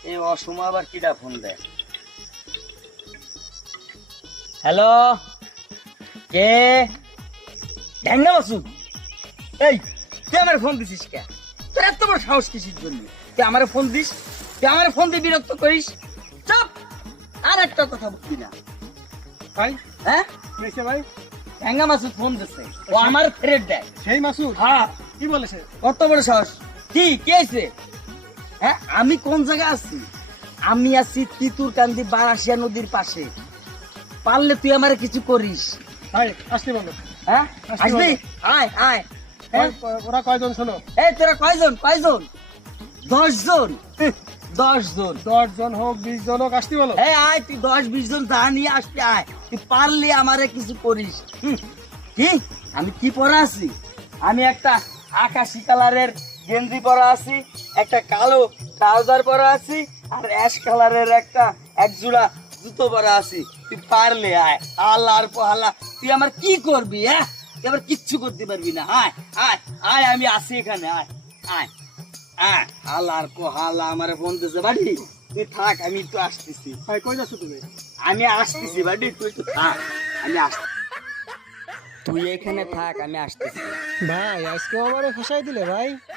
এই অসময় আবার কিডা ফোন দেয়? হ্যালো, কে? ঢ্যাঙ্গা মাসুদ? এই তুই আমার ফোন দিছিস কে? তোর এত বড় সাহস কিসের জন্য তুই আমার ফোন দিস? তুই আমার ফোন দিয়ে বিরক্ত করিস? চুপ, আর একটা কথা বলবি না। ভাই হ্যাঁ, দেখছে ভাই, ঢ্যাঙ্গা মাসুদ ফোন দিচ্ছে, ও আমার ফ্রেন্ড দেয়। সেই মাসুদ হ্যাঁ, কি বলেছে? কত বড় সাহস! কি কে আছে? হ্যাঁ, আমি কোন জায়গায় আছি? আমি আছি তিতুরকান্দি বারাসিয়া নদীর পাশে। পারলে তুই আমারে কিছু করিস। ভাই আসতে বলো। হ্যাঁ, আসতে আসবি? বলো। আয় আয়। হ্যাঁ? ওরা কয়জন শোনো? এই তোরা কয়জন কয়জন? 10 জন। 10 জন। 10 জন হোক 20 জন হোক আসতে বলো। এই আয়, তুই 10-20 জন যা নিয়ে আসতে আয়। তুই পারলে আমারে কিছু করিস। কি আমি কি পরা আছি? আমি একটা আকাশি কালারের গেঞ্জি পরা আছি, একটা কালো ট্রাউজার পরা আছি, আর অ্যাশ কালারের একটা এক জোড়া জুতো পরা আছি। তুই পারলে আয়, আল্লাহর পহালা তুই আমার কি করবি? হ্যাঁ, তুই আবার কিচ্ছু করতে পারবি না। আয় আয় আয়, আমি আছি এখানে। আয় আয় আয়, আল্লাহর পহালা আমার ফোন দিছে বাড়ি। তুই থাক, আমি একটু আসতেছি। ভাই কই যাচ্ছ তুমি? আমি আসতেছি বাড়ি, তুই একটু থাক, আমি আসতেছি। তুই এখানে থাক, আমি আসতেছি। ভাই আজকে আমারে ফসাই দিলে ভাই।